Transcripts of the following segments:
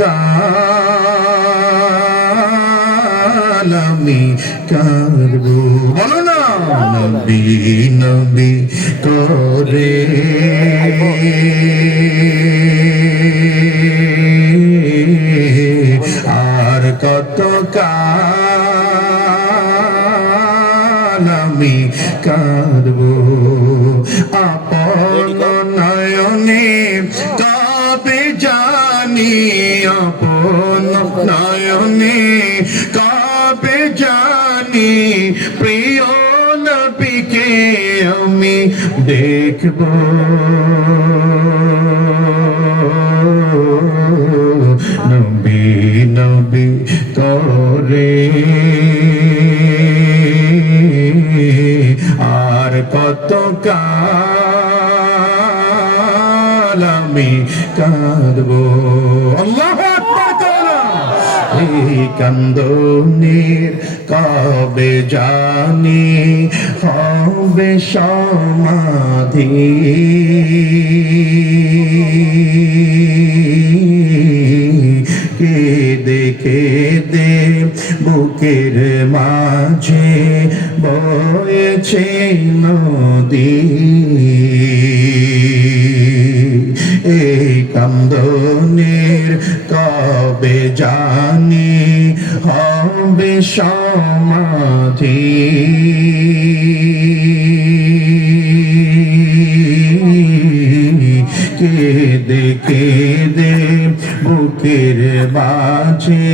কাল আমি কাঁদবো, বলো না নবী নবী করে আর কত কাল আমি কাঁদবো। আপন নয়নে কবে জানি, আপন নয়নে কবে জানি প্রিয় নবীকে আমি দেখবো। নবী নবী করে আর কত কাল আমি কাঁদবো। আল্লাহু আকবার করো। এই কান্দনের কবে জানি হবে সমাধি, কেঁদে কেঁদে বুকের মাঝে বয়েছে নদী। এই কান্দনের কবে জানি হবে সমাধি, কেঁদে কেঁদে বুকের মাঝে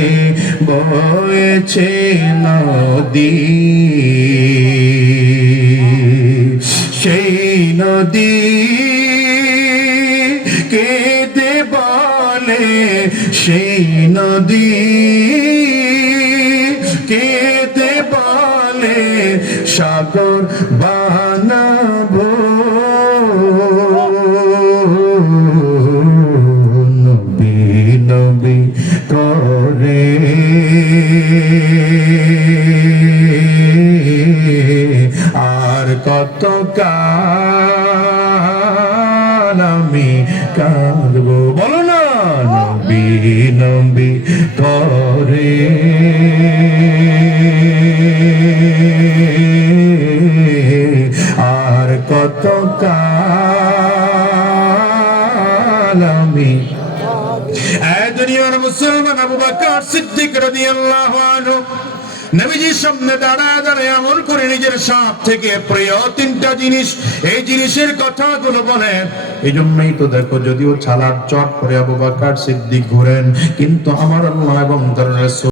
বয়েছে নদী। সেই নদী কেঁদে বলে, সেই নদী কেঁদে বলে সাগর বানাবো। নবী নবী করে আর কত কাল আমি কাঁদবো, বলো না নবী নবী করে আর কত কাল আমি। এই দুনিয়ার মুসলমান আবু বকর সিদ্দিক রাদিয়াল্লাহু আনহু নবীজির সামনে দাঁড়ায় দাঁড়ায় আমল করে নিজের সব থেকে প্রিয় তিনটা জিনিস, এই জিনিসের কথাগুলো বলেন। এই জন্যই তো দেখো, যদিও ছালার চট করে আবু বকর সিদ্দিক ঘুরেন, কিন্তু আমার আল্লাহ এবং তার রাসূল